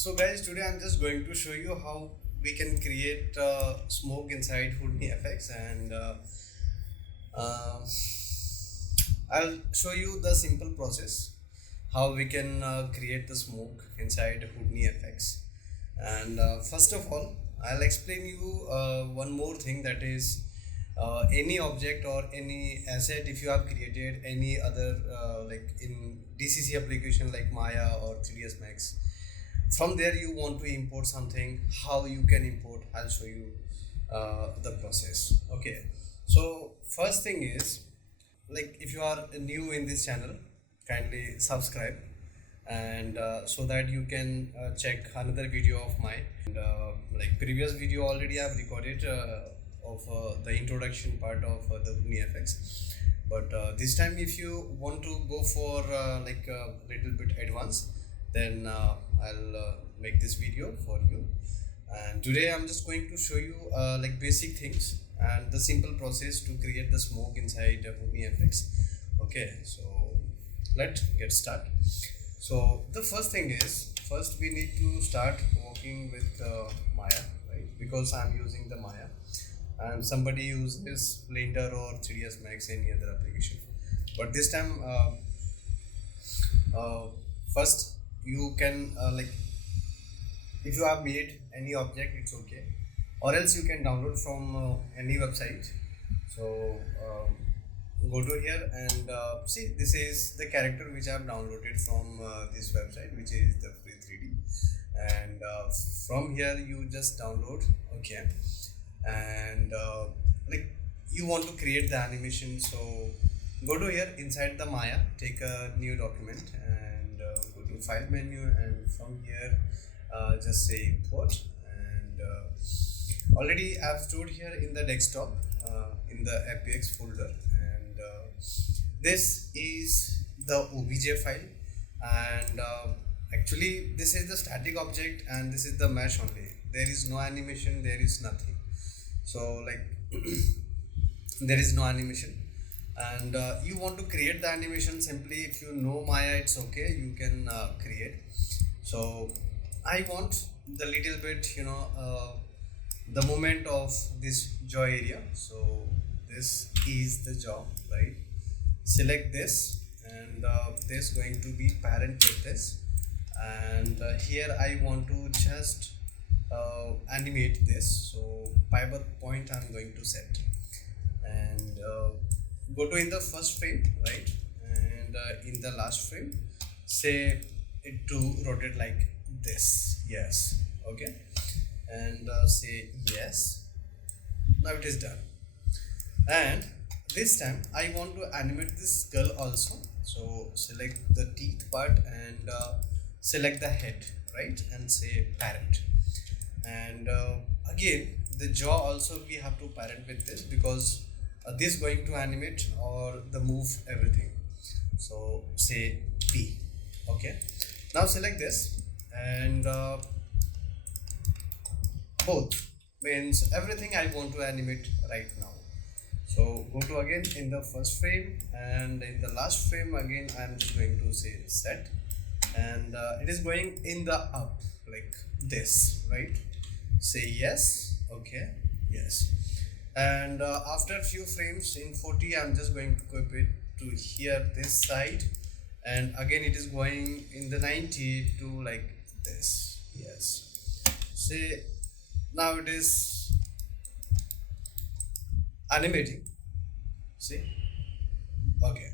So guys, today I'm just going to show you how we can create smoke inside Houdini FX, and uh, I'll show you the simple process how we can create the smoke inside Houdini FX. And first of all, I'll explain you one more thing, that is any object or any asset, if you have created any other like in DCC application like Maya or 3ds Max, from there you want to import something, how you can import, I'll show you the process. Okay, so first thing is, like, if you are new in this channel, kindly subscribe, and so that you can check another video of mine, and like previous video already I've recorded of the introduction part of the Houdini FX, but this time if you want to go for like a little bit advanced, then I'll make this video for you. And today I'm just going to show you like basic things and the simple process to create the smoke inside Houdini FX. Okay, so let's get started. So the first thing is, first we need to start working with Maya, right? Because I'm using the Maya and somebody uses Blender or 3ds Max, any other application. But this time first you can like, if you have made any object, it's okay, or else you can download from any website. So go to here and see, this is the character which I have downloaded from this website, which is the free 3D, and from here you just download. Okay, and like, you want to create the animation, so go to here inside the Maya, take a new document, and go to file menu, and from here just say import. And already I've stored here in the desktop in the apx folder, and this is the obj file, and actually this is the static object and this is the mesh only. There is no animation, there is nothing. So like there is no animation, and you want to create the animation, simply if you know Maya, it's okay, you can create. So I want the little bit, the movement of this jaw area. So this is the jaw, right? Select this, and this going to be parent with this, and here I want to just animate this. So pivot point I'm going to set, and go to in the first frame, right? And in the last frame, say it to rotate like this. Yes, okay, and say yes. Now it is done. And this time I want to animate this skull also. So select the teeth part and select the head, right, and say parent. And again the jaw also we have to parent with this, because this going to animate or the move everything. So say P. Okay, now select this, and both means everything I want to animate right now. So go to again in the first frame, and in the last frame again I'm just going to say set, and it is going in the up like this, right? Say yes. Okay, yes. And after a few frames in 40, I'm just going to copy it to here this side, and again it is going in the 90 to like this. Yes, say now it is animating, see. Okay,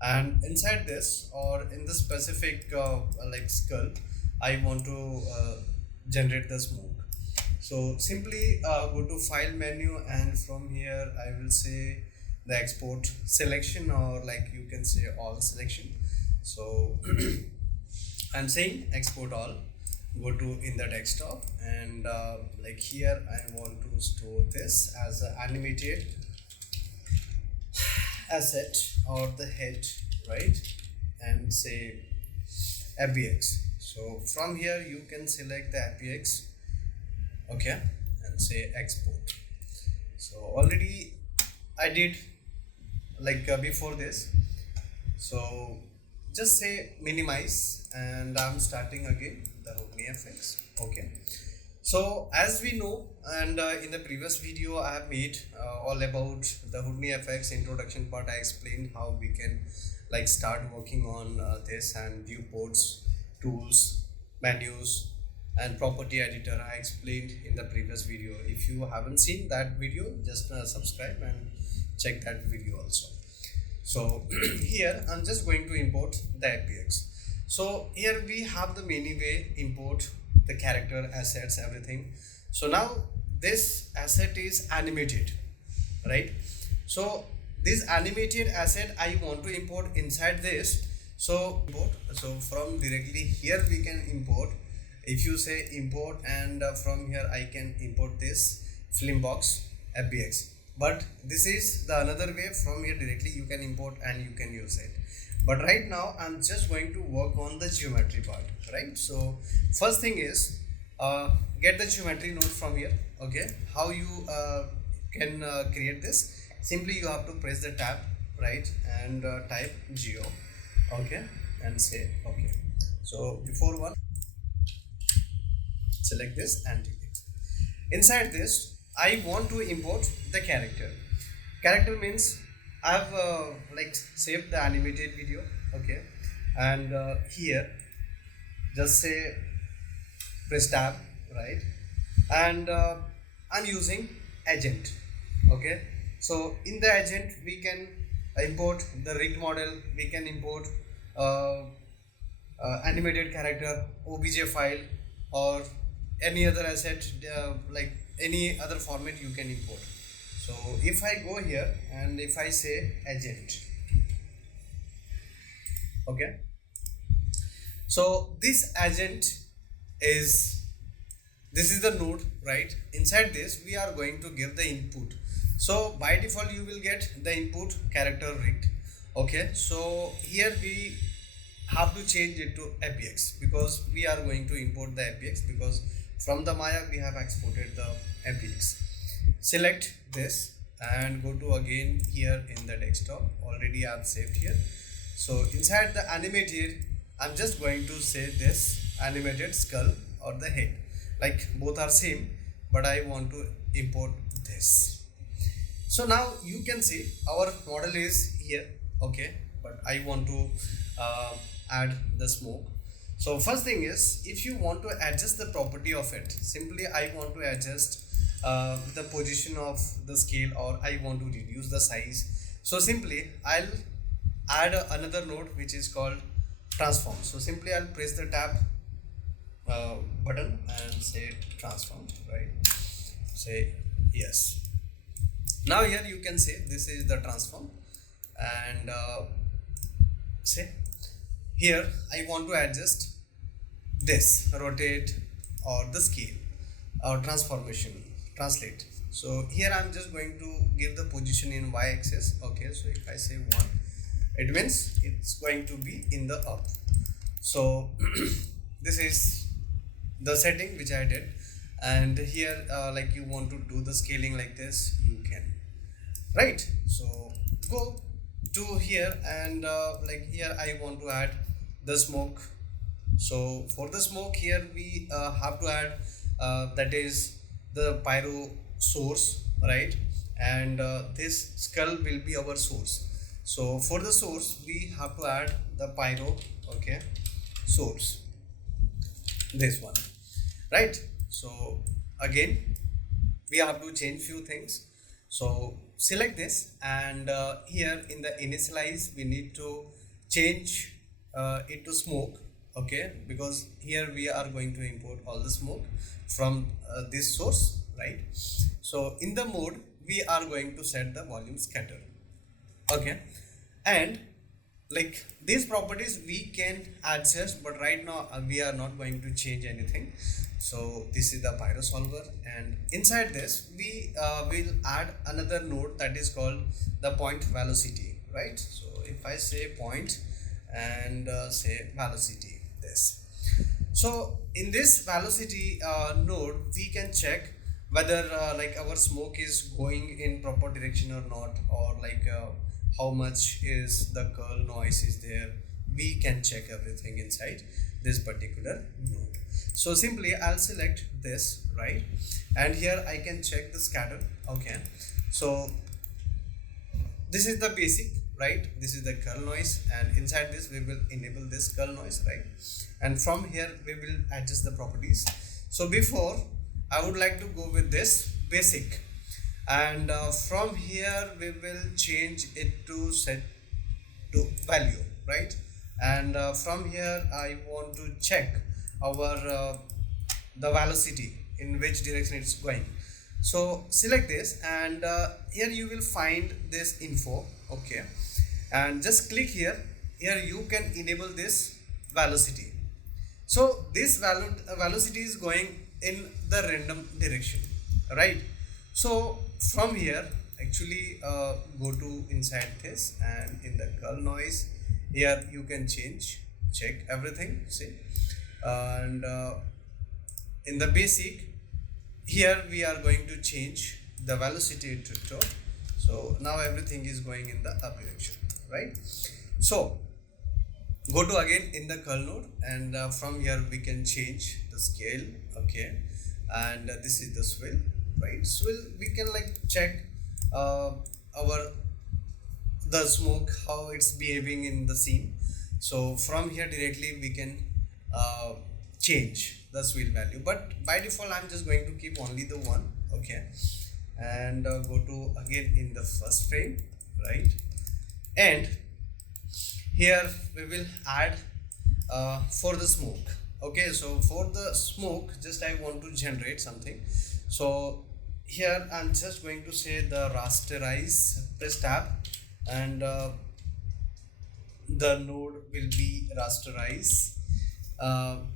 and inside this, or in the specific like skull, I want to generate the smoke. So simply go to file menu, and from here I will say the export selection, or like you can say all selection. So I'm saying export all. Go to in the desktop, and like here I want to store this as an animated asset or the head, right? And say apx. So from here you can select the apx. Okay, and say export. So already I did like before this. So just say minimize, and I'm starting again the Houdini effects. Okay, so as we know, and in the previous video I have made all about the Houdini effects introduction part. I explained how we can like start working on this, and viewports, tools, menus, and property editor I explained in the previous video. If you haven't seen that video, just subscribe and check that video also. So here I'm just going to import the APX. So here we have the many way import the character, assets, everything. So now this asset is animated, right? So this animated asset I want to import inside this. So import, so from directly here we can import. If you say import, and from here I can import this film box FBX, but this is the another way. From here directly you can import and you can use it. But right now I'm just going to work on the geometry part, right? So first thing is get the geometry node from here. Okay, how you can create this? Simply you have to press the tab, right, and type geo, okay, and say okay. So before one, select this and delete. Inside this I want to import the character. Character means I've like saved the animated video, okay, and here just say press tab, right, and I'm using agent. Okay, so in the agent we can import the rig model, we can import animated character, obj file, or any other asset, like any other format you can import. So if I go here and if I say agent, okay, so this agent is, this is the node, right? Inside this we are going to give the input. So by default you will get the input character rigged. Okay, so here we have to change it to APX, because we are going to import the APX, because from the Maya we have exported the APX. Select this and go to again here in the desktop. Already I have saved here. So inside the animated I'm just going to say this animated skull or the head, like both are same, but I want to import this. So now you can see our model is here, okay, but I want to add the smoke. So first thing is, if you want to adjust the property of it, simply I want to adjust the position of the scale, or I want to reduce the size. So simply I'll add another node which is called transform. So simply I'll press the tab button and say transform, right? Say yes. Now here you can say this is the transform, and say here I want to adjust this, rotate, or the scale, or transformation, translate. So here I'm just going to give the position in y-axis. Okay, so if I say 1, it means it's going to be in the up. So this is the setting which I did, and here like you want to do the scaling like this, you can, right? So go to here, and like here I want to add the smoke. So for the smoke here we have to add that is the pyro source, right, and this skull will be our source. So for the source we have to add the pyro, okay, source, this one, right? So again we have to change few things. So select this, and here in the initialize we need to change it to smoke, okay, because here we are going to import all the smoke from this source, right? So in the mode we are going to set the volume scatter, okay, and like these properties we can adjust, but right now we are not going to change anything. So this is the pyro solver, and inside this we will add another node that is called the point velocity, right? So if I say point and say velocity, this, so in this velocity node we can check whether like our smoke is going in proper direction or not, or like how much is the curl noise is there. We can check everything inside this particular node. So simply I'll select this, right, and here I can check the scatter. Okay, so this is the basic, right, this is the curl noise, and inside this we will enable this curl noise, right, and from here we will adjust the properties. So before, I would like to go with this basic, and from here we will change it to set to value, right, and from here I want to check our the velocity in which direction it's going. So select this, and here you will find this info. Okay, and just click here. Here you can enable this velocity. So this velocity is going in the random direction, right? So from here, actually go to inside this, and in the curl noise, here you can check everything, see, and in the basic, here we are going to change the velocity to top. So now everything is going in the up direction, right? So go to again in the curl node, and from here we can change the scale. Okay, and this is the swill, right? Swill, we can like check our the smoke, how it's behaving in the scene. So from here directly we can change the swill value, but by default I'm just going to keep only the one. Okay, and go to again in the first frame, right, and here we will add for the smoke. Okay, so for the smoke, just I want to generate something. So here I'm just going to say the rasterize, press tab, and the node will be rasterize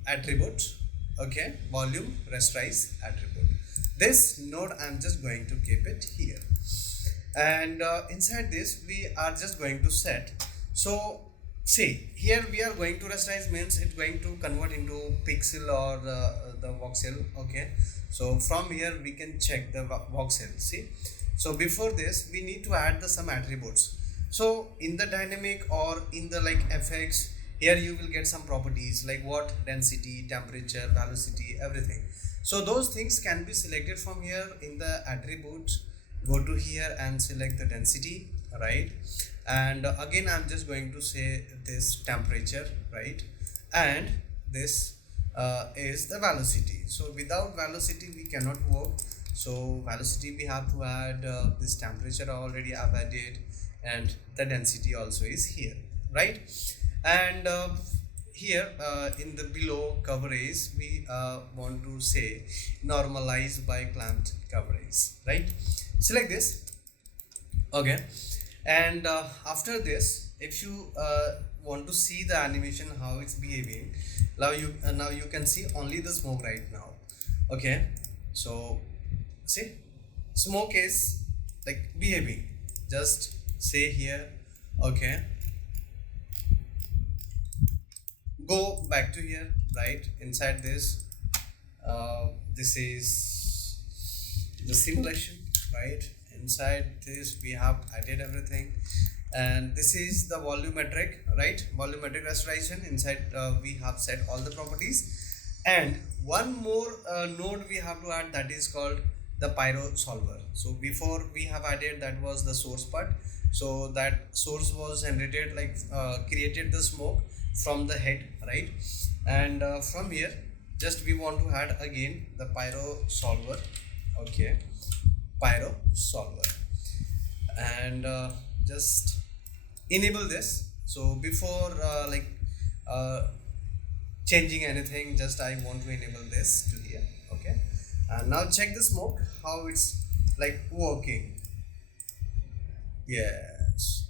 attribute. Okay, volume rasterize attribute. This node I'm just going to keep it here, and inside this we are just going to set. So see, here we are going to rasterize, means it's going to convert into pixel or the voxel. Okay, so from here we can check the voxel. See, so before this we need to add the some attributes. So in the dynamic or in the like FX, here you will get some properties like what density, temperature, velocity, everything. So those things can be selected from here in the attributes. Go to here and select the density, right, and again I'm just going to say this temperature, right, and this is the velocity. So without velocity we cannot work. So velocity we have to add, this temperature already I've added, and the density also is here, right, and here in the below coverage we want to say normalize by clamped coverage, right. Select this. Okay, and after this, if you want to see the animation how it's behaving, now you can see only the smoke right now. Okay, so see, smoke is like behaving. Just say here. Okay, go back to here, right, inside this, this is the simulation, right, inside this we have added everything, and this is the volumetric, right, volumetric restoration. Inside we have set all the properties, and one more node we have to add, that is called the Pyro solver. So before we have added, that was the source part. So that source was generated, like created the smoke from the head, right, and from here just we want to add again the Pyro solver. Okay, Pyro solver, and just enable this. So before changing anything, just I want to enable this to here. Okay, and now check the smoke how it's like working. Yes,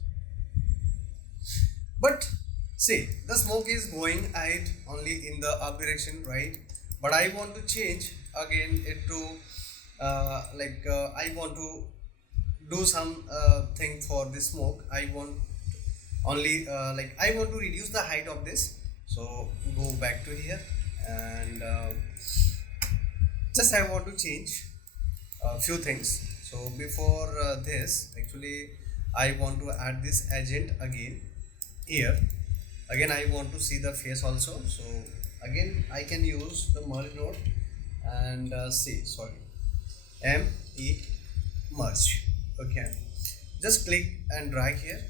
but see, the smoke is going ahead only in the up direction, right, but I want to change again it to I want to do some thing for the smoke. I want only I want to reduce the height of this. So go back to here, and just I want to change a few things. So before this, actually I want to add this agent again here. Again I want to see the face also. So again I can use the merge node and M E merge. Okay, just click and drag here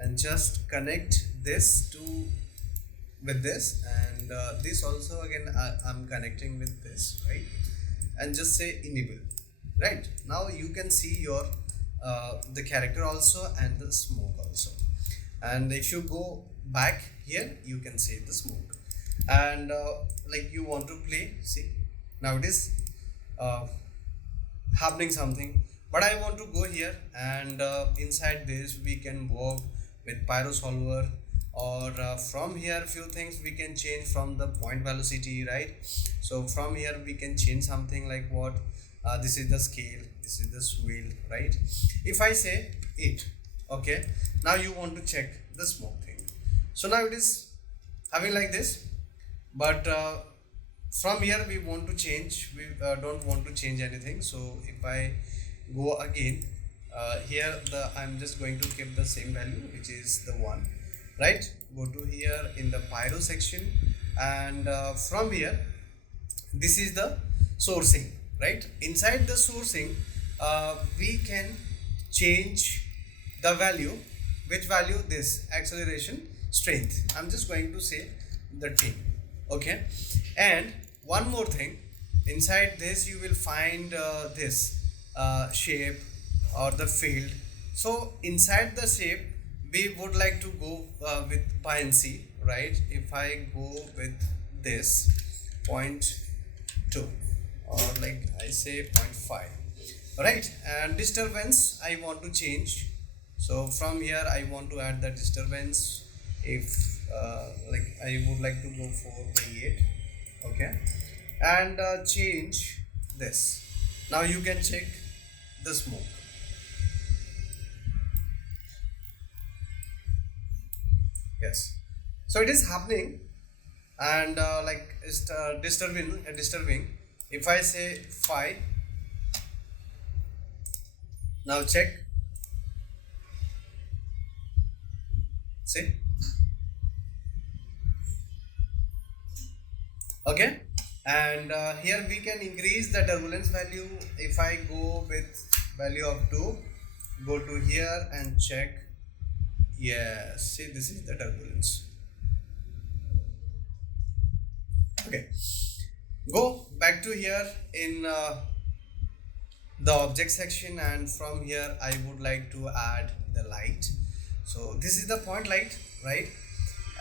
and just connect this to with this, and this also again I'm connecting with this, right? And just say enable. Right now you can see your the character also and the smoke also. And if you go back here, you can see the smoke. And like you want to play, see, now it is uh, happening something, but I want to go here, and inside this we can work with pyro solver, or from here few things we can change from the point velocity, right? So from here we can change something like what, this is the scale, this is the swell, right? If I say it, okay, now you want to check the smoke thing. So now it is having like this, but from here we want to change, we don't want to change anything. So if I go again, here the I'm just going to keep the same value, which is the 1, right? Go to here in the pyro section, and from here this is the sourcing, right? Inside the sourcing we can change the value. Which value? This acceleration strength, I'm just going to say the 10. Okay, and one more thing, inside this you will find this shape or the field. So inside the shape we would like to go with buoyancy, right? If I go with this point 2, or like I say 0.5, right? And disturbance I want to change. So from here I want to add the disturbance. If like I would like to go for the 8. Okay, and change this. Now you can check the smoke. Yes, so it is happening, and like it's disturbing. If I say 5, now check, see. Okay, and here we can increase the turbulence value. If I go with value of 2, go to here and check. Yes, see, this is the turbulence. Okay, go back to here in the object section, and from here I would like to add the light. So this is the point light, right?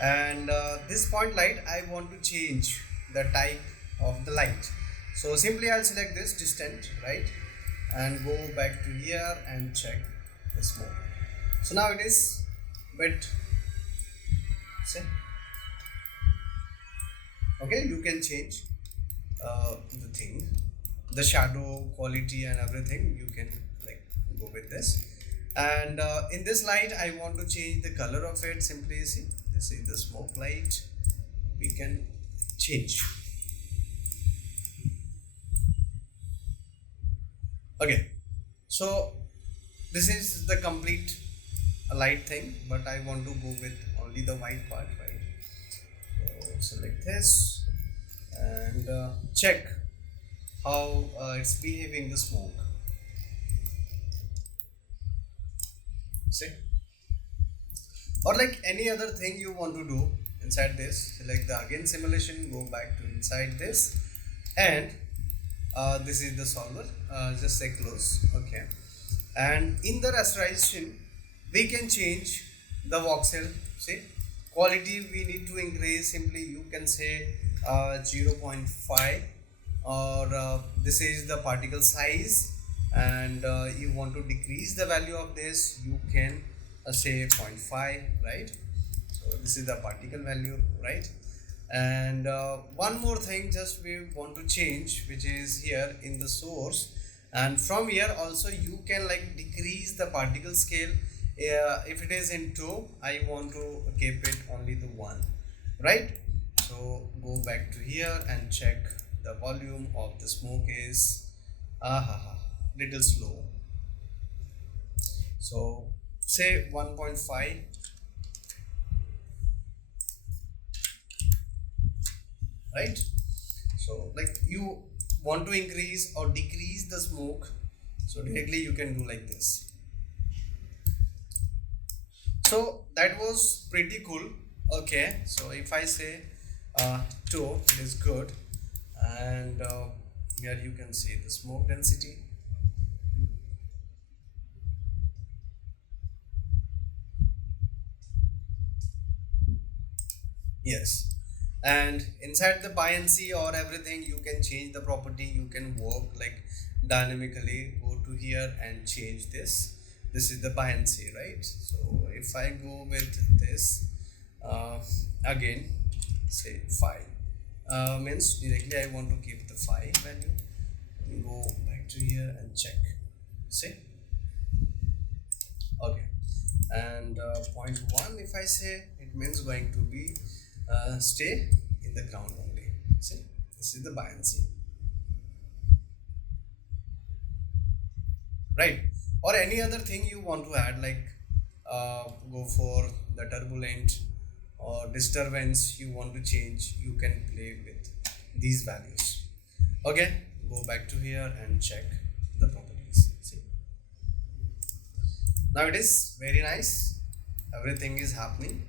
And this point light I want to change the type of the light. So simply I'll select this distant, right, and go back to here and check the smoke. So now it is bit, see. Okay, you can change the thing, the shadow quality and everything. You can like go with this, and in this light I want to change the color of it. Simply see, this is the smoke light, we can change. Okay, so this is the complete light thing, but I want to go with only the white part, right? So select this and check how it's behaving the smoke. See, or like any other thing you want to do inside this, select the again simulation, go back to inside this, and this is the solver, just say close. Okay, and in the rasterization we can change the voxel. See, quality we need to increase, simply you can say 0.5, or this is the particle size, and you want to decrease the value of this, you can say 0.5, right? So this is the particle value, right? And one more thing just we want to change, which is here in the source, and from here also you can like decrease the particle scale. If it is in 2, I want to keep it only the 1, right? So go back to here and check the volume of the smoke is little slow. So say 1.5. right? So like you want to increase or decrease the smoke, so directly you can do like this. So that was pretty cool. Okay, so if I say 2, it is good. And here you can see the smoke density. Yes, and inside the PNC or everything, you can change the property. You can work like dynamically. Go to here and change this. This is the PNC, right? So if I go with this uh, again, say 5, means directly I want to keep the 5 value. Go back to here and check. See, okay, and point 1, if I say, it means going to be stay in the ground only. See, this is the buoyancy, right? Or any other thing you want to add, like go for the turbulent or disturbance you want to change, you can play with these values. Okay, go back to here and check the properties. See, now it is very nice. Everything is happening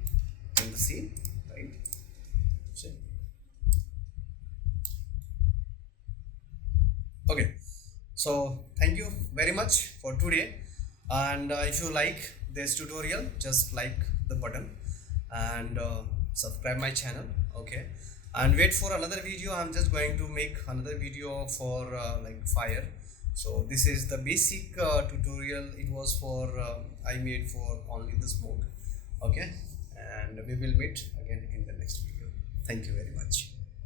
in the scene, right? See. Okay, so thank you very much for today. And if you like this tutorial, just like the button and subscribe my channel. Okay, and wait for another video. I'm just going to make another video for like fire. So this is the basic tutorial. It was for I made for only the smoke. Okay, and we will meet again in the next video. Thank you very much.